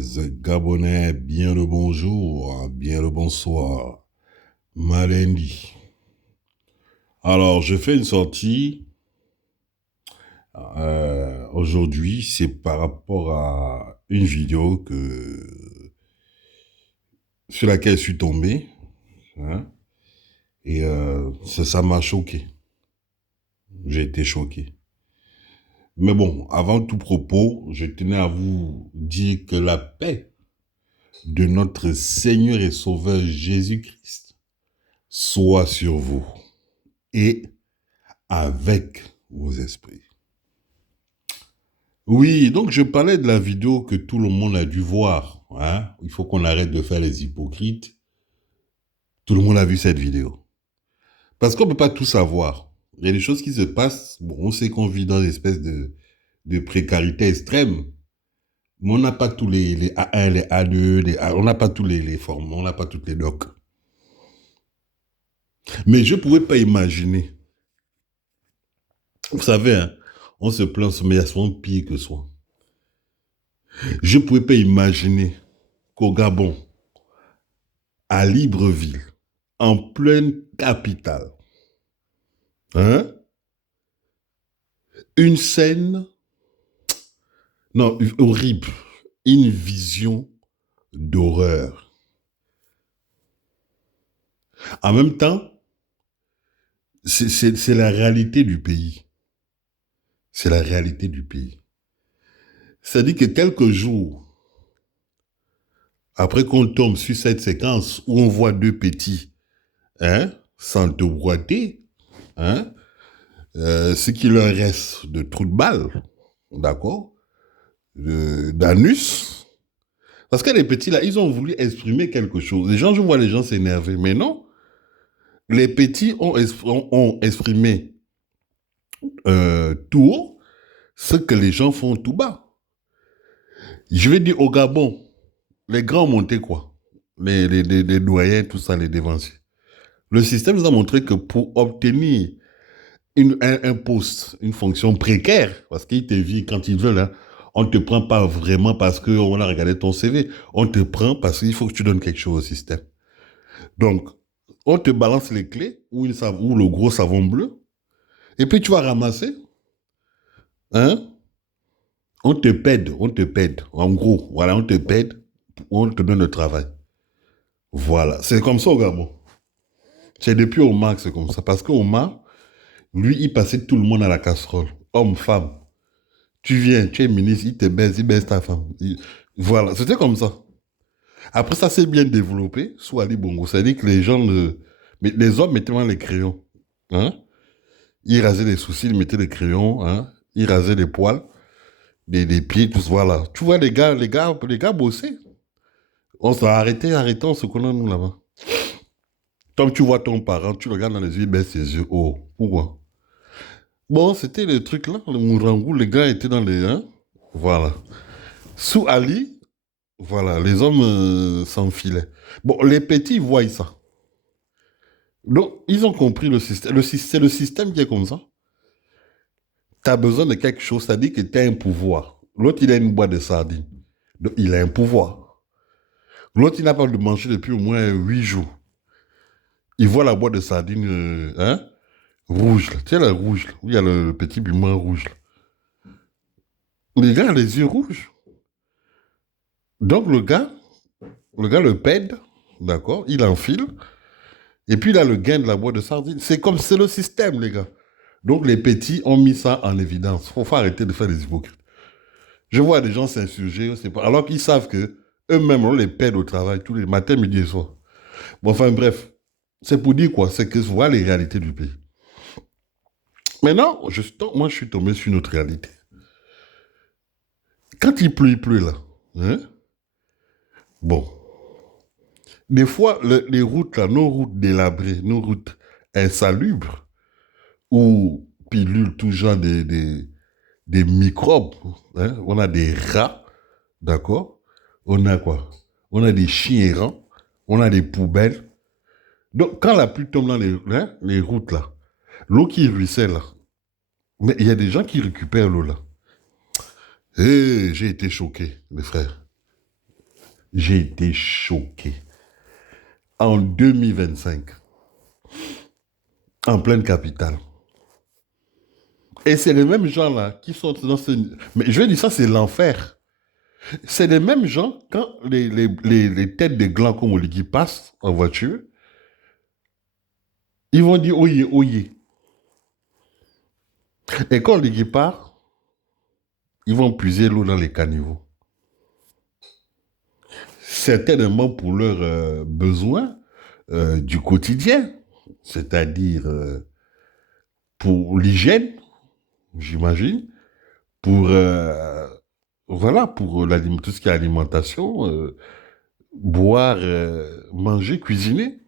Gabonais, bien le bonjour, bien le bonsoir, Malendi. Alors, je fais une sortie aujourd'hui, c'est par rapport à une vidéo sur laquelle je suis tombé, hein, et ça m'a choqué. J'ai été choqué. Mais bon, avant tout propos, je tenais à vous dire que la paix de notre Seigneur et Sauveur Jésus-Christ soit sur vous et avec vos esprits. Oui, donc je parlais de la vidéo que tout le monde a dû voir. Hein? Il faut qu'on arrête de faire les hypocrites. Tout le monde a vu cette vidéo. Parce qu'on ne peut pas tout savoir. Il y a des choses qui se passent. Bon, on sait qu'on vit dans une espèce de précarité extrême. Mais on n'a pas tous les A1, les A2, on n'a pas tous les formes, on n'a pas toutes les docs. Mais je ne pouvais pas imaginer. Vous savez, hein, on se plaint, mais il y a souvent pire que soi. Je ne pouvais pas imaginer qu'au Gabon, à Libreville, en pleine capitale, hein, une scène, non, horrible, une vision d'horreur. En même temps, c'est la réalité du pays. C'est la réalité du pays. C'est-à-dire que quelques jours après qu'on tombe sur cette séquence où on voit deux petits, hein, s'enteboîter, hein, ce qui leur reste de trous de balle, d'accord, d'anus. Parce que les petits, là, ils ont voulu exprimer quelque chose. Les gens, je vois les gens s'énerver, mais non. Les petits ont exprimé tout haut ce que les gens font tout bas. Je vais dire au Gabon, les grands ont monté quoi? Les doyens, tout ça, les dévanciers. Le système nous a montré que pour obtenir un poste, une fonction précaire, parce qu'ils te virent quand ils veulent, hein, on ne te prend pas vraiment parce qu'on a regardé ton CV, on te prend parce qu'il faut que tu donnes quelque chose au système. Donc, on te balance les clés ou le gros savon bleu, et puis tu vas ramasser, hein, on te pède. En gros, voilà, on te pède, on te donne le travail. Voilà, c'est comme ça au Gabon. C'est depuis Omar que c'est comme ça, parce qu'Omar, lui, il passait tout le monde à la casserole, homme, femme. Tu viens, tu es ministre, il baise ta femme. Voilà, c'était comme ça. Après, ça s'est bien développé sous Ali Bongo. C'est-à-dire que les gens, mais les hommes mettaient les crayons. Hein? Ils rasaient les sourcils, ils mettaient les crayons. Hein? Ils rasaient les poils, les pieds, tout ça. Voilà. Tu vois, les gars bossaient. On s'est arrêté, on se connaît nous là-bas. Tant que tu vois ton parent, tu regardes dans les yeux, il baisse ses yeux. Oh, pourquoi? Bon, c'était les trucs là, le Mourangou, les gars étaient dans les. Hein? Voilà. Sous Ali, voilà, les hommes s'enfilaient. Bon, les petits voient ça. Donc, ils ont compris le système. C'est le système qui est comme ça. Tu as besoin de quelque chose, ça dit que tu as un pouvoir. L'autre, il a une boîte de sardines. Donc, il a un pouvoir. L'autre, il n'a pas de manger depuis au moins 8 jours. Il voit la boîte de sardines hein, rouge. Là. Tu sais, la rouge, là, où il y a le petit piment rouge. Là. Les gars, les yeux rouges. Donc, le pède, d'accord, il enfile. Et puis, il a le gain de la boîte de sardines. C'est le système, les gars. Donc, les petits ont mis ça en évidence. Il faut arrêter de faire des hypocrites. Je vois des gens s'insurger, alors qu'ils savent que eux-mêmes, on les pède au travail tous les matins, midi et soir. Bon, enfin, bref. C'est pour dire quoi? C'est que voilà les réalités du pays. Maintenant, moi, je suis tombé sur une autre réalité. Quand il pleut là. Hein? Bon. Des fois, les routes là, nos routes délabrées, nos routes insalubres, où pilulent tout genre des microbes. Hein? On a des rats, d'accord? On a quoi? On a des chiens errants, on a des poubelles. Donc, quand la pluie tombe dans les routes, là, l'eau qui ruisselle, là, mais il y a des gens qui récupèrent l'eau, là. Et j'ai été choqué, mes frères. J'ai été choqué. En 2025, en pleine capitale. Et c'est les mêmes gens-là qui sont dans ce... Mais je vais dire ça, c'est l'enfer. C'est les mêmes gens, quand les têtes de gland comme Oligui passent en voiture, ils vont dire oyez, oyez. Et quand Oligui part, ils vont puiser l'eau dans les caniveaux. Certainement pour leurs besoins du quotidien, c'est-à-dire pour l'hygiène, j'imagine, pour, voilà, pour tout ce qui est alimentation, boire, manger, cuisiner.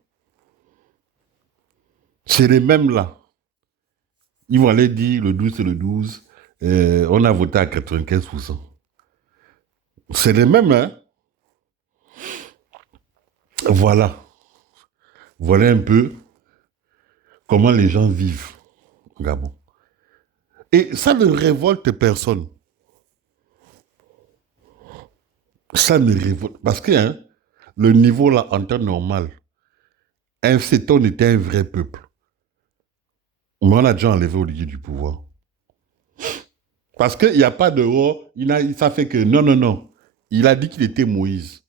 C'est les mêmes là. Ils vont aller dire le 12 c'est le 12, on a voté à 95%. C'est les mêmes, hein? Voilà. Voilà un peu comment les gens vivent au Gabon. Et ça ne révolte personne. Ça ne révolte. Parce que hein, le niveau là, en temps normal, cet on était un vrai peuple. Mais on a déjà enlevé Olivier du pouvoir. Parce qu'il n'y a pas de oh, ça fait que non, non, non. Il a dit qu'il était Moïse.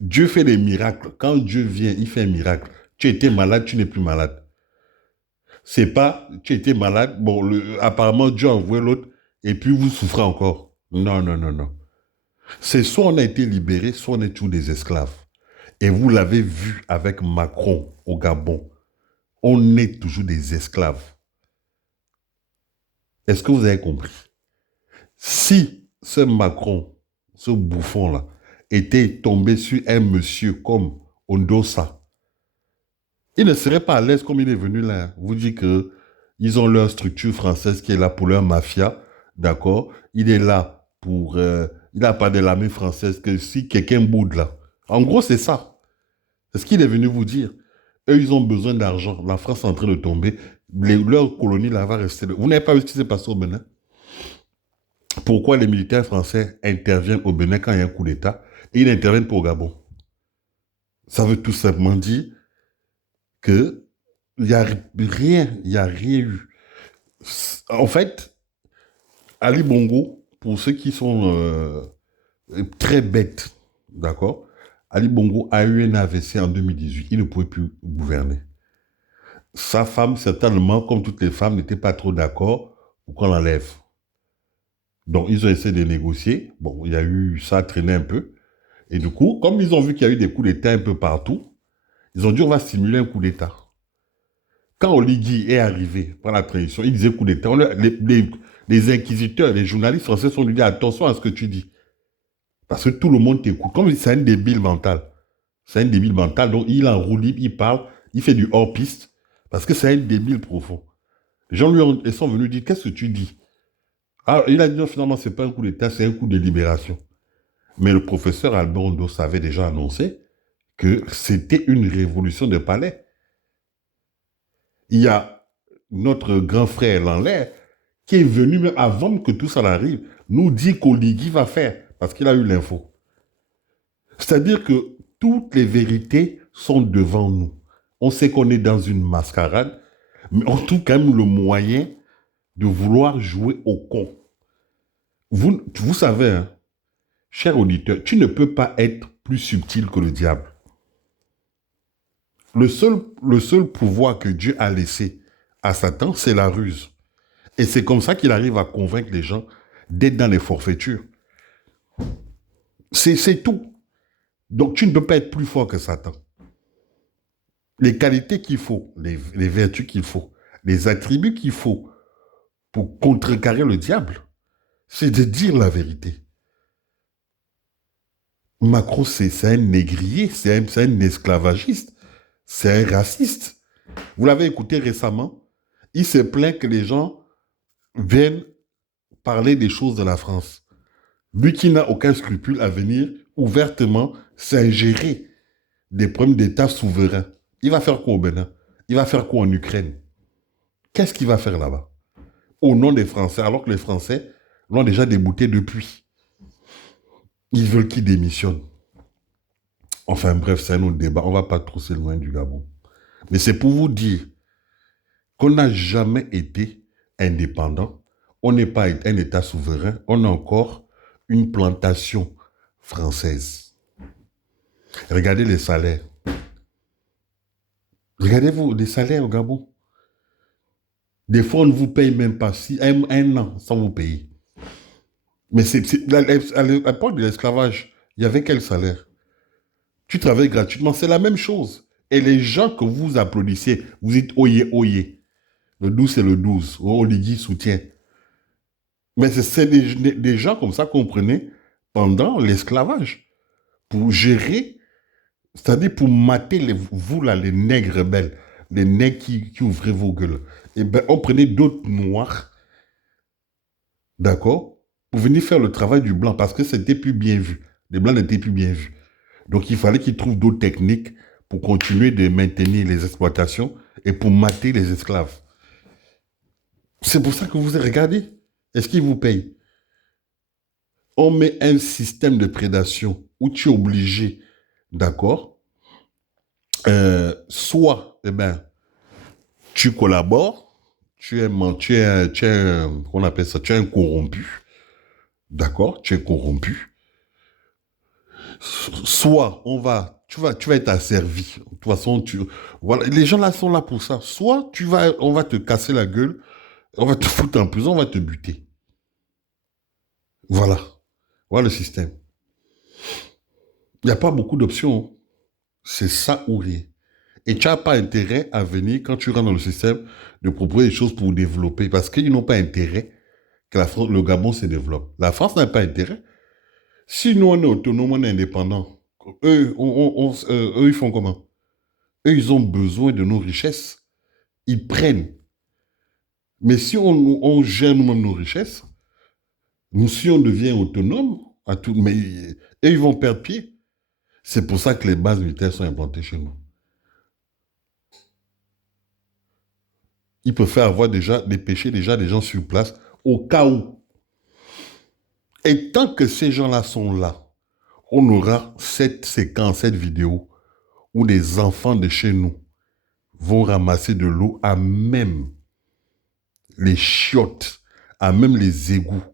Dieu fait des miracles. Quand Dieu vient, il fait un miracle. Tu étais malade, tu n'es plus malade. C'est pas, tu étais malade, bon, apparemment Dieu a envoyé l'autre, et puis vous souffrez encore. Non, non, non, non. C'est soit on a été libéré, soit on est tous des esclaves. Et vous l'avez vu avec Macron au Gabon. On est toujours des esclaves. Est-ce que vous avez compris? Si ce Macron, ce bouffon-là, était tombé sur un monsieur comme Ondosa, il ne serait pas à l'aise comme il est venu là. Vous dites que ils ont leur structure française qui est là pour leur mafia, d'accord? Il est là pour... il n'a pas de l'armée française que si quelqu'un boude là. En gros, c'est ça. C'est ce qu'il est venu vous dire. Eux, ils ont besoin d'argent. La France est en train de tomber. Leur colonie là va rester... Vous n'avez pas vu ce qui s'est passé au Bénin? Pourquoi les militaires français interviennent au Bénin quand il y a un coup d'État et ils interviennent pour au Gabon? Ça veut tout simplement dire que il n'y a rien, il n'y a rien eu. En fait, Ali Bongo, pour ceux qui sont très bêtes, d'accord, Ali Bongo a eu un AVC en 2018. Il ne pouvait plus gouverner. Sa femme, certainement, comme toutes les femmes, n'était pas trop d'accord pour qu'on l'enlève. Donc, ils ont essayé de négocier. Bon, il y a eu ça traîné un peu. Et du coup, comme ils ont vu qu'il y a eu des coups d'État un peu partout, ils ont dit on va simuler un coup d'État. Quand Oligui est arrivé par la transition, il disait coup d'État. Les inquisiteurs, les journalistes français sont lui dit attention à ce que tu dis. Parce que tout le monde t'écoute. Comme c'est un débile mental. C'est un débile mental, donc il en roue libre, il parle, il fait du hors-piste. Parce que c'est un débile profond. Les gens ils sont venus dire qu'est-ce que tu dis? Ah, il a dit non, finalement, c'est pas un coup d'État, c'est un coup de libération. Mais le professeur Albert Ndos avait déjà annoncé que c'était une révolution de palais. Il y a notre grand frère Lanlaire qui est venu même avant que tout ça arrive, nous dit qu'Oligui va faire, parce qu'il a eu l'info. C'est-à-dire que toutes les vérités sont devant nous. On sait qu'on est dans une mascarade, mais on trouve quand même le moyen de vouloir jouer au con. Vous savez, hein, cher auditeur, tu ne peux pas être plus subtil que le diable. Le seul pouvoir que Dieu a laissé à Satan, c'est la ruse. Et c'est comme ça qu'il arrive à convaincre les gens d'être dans les forfaitures. C'est tout. Donc tu ne peux pas être plus fort que Satan. Les qualités qu'il faut, les vertus qu'il faut, les attributs qu'il faut pour contrecarrer le diable, c'est de dire la vérité. Macron, c'est un négrier, c'est un esclavagiste, c'est un raciste. Vous l'avez écouté récemment, il se plaint que les gens viennent parler des choses de la France. Lui qui n'a aucun scrupule à venir ouvertement s'ingérer des problèmes d'État souverain. Il va faire quoi au Bénin? Il va faire quoi en Ukraine? Qu'est-ce qu'il va faire là-bas? Au nom des Français, alors que les Français l'ont déjà débouté depuis. Ils veulent qu'il démissionne. Enfin bref, c'est un autre débat. On ne va pas trop s'éloigner du Gabon. Mais c'est pour vous dire qu'on n'a jamais été indépendant. On n'est pas un État souverain. On a encore une plantation française. Regardez les salaires. Regardez-vous les salaires au Gabon. Des fois, on ne vous paye même pas un an sans vous payer. Mais à l'époque de l'esclavage, il y avait quel salaire? Tu travailles gratuitement, c'est la même chose. Et les gens que vous applaudissez, vous dites oyez, oyez. Le 12, c'est le 12. Oligui soutient. Mais c'est des gens comme ça qu'on prenait pendant l'esclavage pour gérer, c'est-à-dire pour mater vous là, les nègres rebelles, les nègres qui ouvraient vos gueules. Et ben, on prenait d'autres noirs, d'accord, pour venir faire le travail du blanc parce que c'était plus bien vu. Les blancs n'étaient plus bien vus. Donc il fallait qu'ils trouvent d'autres techniques pour continuer de maintenir les exploitations et pour mater les esclaves. C'est pour ça que vous regardez. Est-ce qu'ils vous payent? On met un système de prédation où tu es obligé, d'accord, soit, eh ben, tu collabores, on appelle ça, tu es un corrompu, d'accord, tu es corrompu. Soit tu vas être asservi. De toute façon, voilà, les gens là sont là pour ça. Soit on va te casser la gueule, on va te foutre en prison, on va te buter. Voilà. Voilà le système. Il n'y a pas beaucoup d'options. C'est ça ou rien. Et tu n'as pas intérêt à venir, quand tu rentres dans le système, de proposer des choses pour développer. Parce qu'ils n'ont pas intérêt que le Gabon se développe. La France n'a pas intérêt. Si nous, on est autonome, on est indépendant, eux, ils font comment? Eux, ils ont besoin de nos richesses. Ils prennent. Mais si on gère nous-mêmes nos richesses, si on devient autonome, mais eux, ils vont perdre pied. C'est pour ça que les bases militaires sont implantées chez nous. Ils peuvent faire avoir dépêcher déjà des gens sur place au cas où. Et tant que ces gens-là sont là, on aura cette séquence, cette vidéo où les enfants de chez nous vont ramasser de l'eau à même les chiottes, à même les égouts.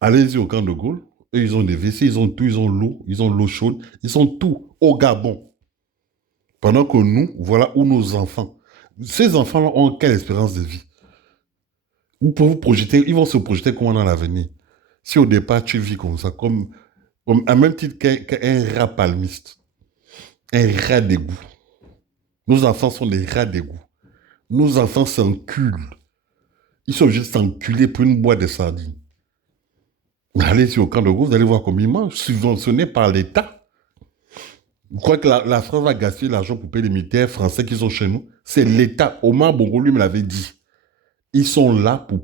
Allez-y au camp de Gaulle, eux, ils ont des WC, ils ont tout, ils ont l'eau chaude, ils ont tout au Gabon. Pendant que nous, voilà où nos enfants, ces enfants-là ont quelle espérance de vie? Vous pouvez vous projeter, ils vont se projeter comment dans l'avenir? Si au départ tu vis comme ça, comme à même titre qu'un rat palmiste, un rat d'égout. Nos enfants sont des rats d'égout. Nos enfants s'enculent. Ils sont obligés de s'enculer pour une boîte de sardines. Mais allez sur au camp de Gaulle, vous allez voir comment ils mangent, subventionnés par l'État. Vous croyez que la France va gaspiller l'argent pour payer les militaires français qui sont chez nous? C'est l'État. Omar Bongo lui me l'avait dit. Ils sont là pour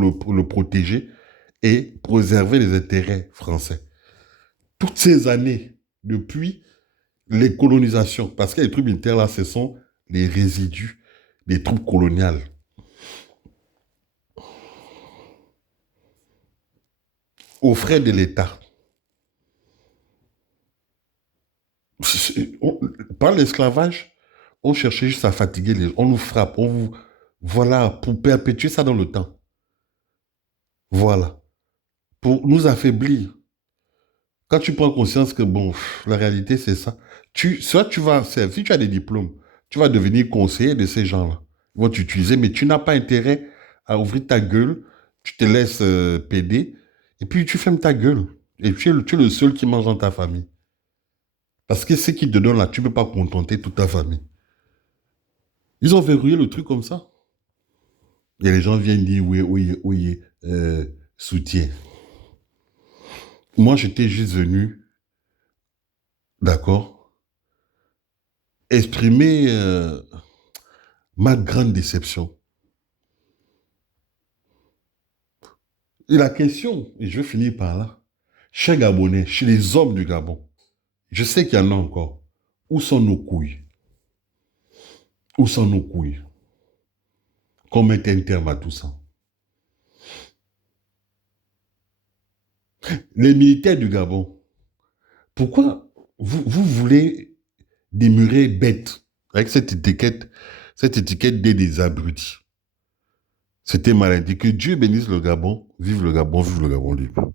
le protéger et préserver les intérêts français. Toutes ces années, depuis les colonisations, parce que les troupes militaires là, ce sont les résidus des troupes coloniales. Aux frais de l'État. Par l'esclavage, on cherchait juste à fatiguer les gens. On nous frappe, voilà, pour perpétuer ça dans le temps. Voilà. Pour nous affaiblir. Quand tu prends conscience que, bon, la réalité, c'est ça. Soit tu vas, si tu as des diplômes, tu vas devenir conseiller de ces gens-là. Ils vont t'utiliser, mais tu n'as pas intérêt à ouvrir ta gueule, tu te laisses péder, et puis tu fermes ta gueule. Et tu es le seul qui mange dans ta famille. Parce que ce qu'ils te donnent là, tu ne peux pas contenter toute ta famille. Ils ont verrouillé le truc comme ça. Et les gens viennent dire oui, oui, oui, soutien. Moi, j'étais juste venu, d'accord, exprimer ma grande déception. Et la question, et je vais finir par là, chez Gabonais, chez les hommes du Gabon, je sais qu'il y en a encore. Où sont nos couilles? Où sont nos couilles? Qu'on mette un terme à tout ça. Les militaires du Gabon, Pourquoi vous voulez demeurer bête avec cette étiquette des abrutis? C'était mal indiqué. Que Dieu bénisse le Gabon. Vive le Gabon libre.